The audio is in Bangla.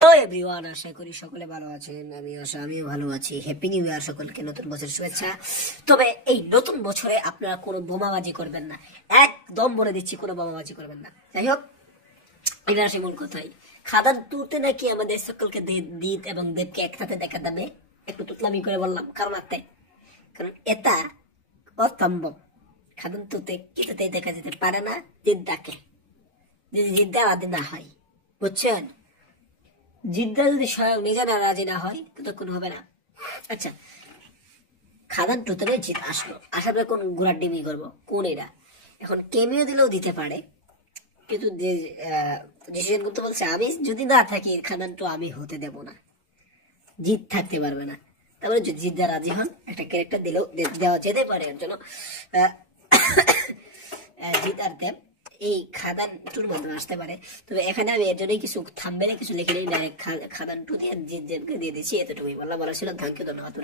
এভরিওয়ান, আশা করি সকলে ভালো আছেন। আমিও ভালো আছি। হ্যাপি নিউ ইয়ার সকলকে, নতুন বছরের শুভেচ্ছা। তবে এই নতুন বছরে আপনারা কোনো বোমাবাজি করবেন না, একদম বলে দিচ্ছি, কোনো বোমাবাজি করবেন না। যাই হোক, এটা আসে মূল কথাই। খাদান তুলতে নাকি আমাদের সকলকে দিত এবং দেবকে একসাথে দেখা যাবে, একটু তুতলামি করে বললাম কারণ এটা অসম্ভব। খাদান তুলতে কিছুতেই দেখা যেতে পারে না জিদ্দাকে, যদি জিদ্দা রাজি না হয়, বুঝছেন? জিদ্দা যদি স্বয়ং নিজে না রাজি না হয় ততক্ষণ হবে না। আচ্ছা, খাদান টুতরে জিত আসলো, আসার পরে কোন ঘোড়ার ডিমি করবো, কোন এরা এখন কেমিও দিলেও দিতে পারে, কিন্তু ডিসিশন করতে বলছে আমি যদি না থাকি খাদান তো আমি হতে দেব না, জিত থাকতে পারবে না। তারপরে জিদ্দা রাজি হন, একটা ক্যারেক্টার দিলেও দেওয়া যেতে পারে এর জন্য। জিত আর দেব এই খাদান টুর মাধ্যমে আসতে পারে। তবে এখানে আমি এর জন্যই কিছু থামবে কিছু লিখে নিই, ডাইরেক্ট খাদান টু দিয়ে জিত দেবকে দিয়ে দিচ্ছি। এতটুকুই বলা ছিল। থ্যাংক ইউ, ধন্যবাদ।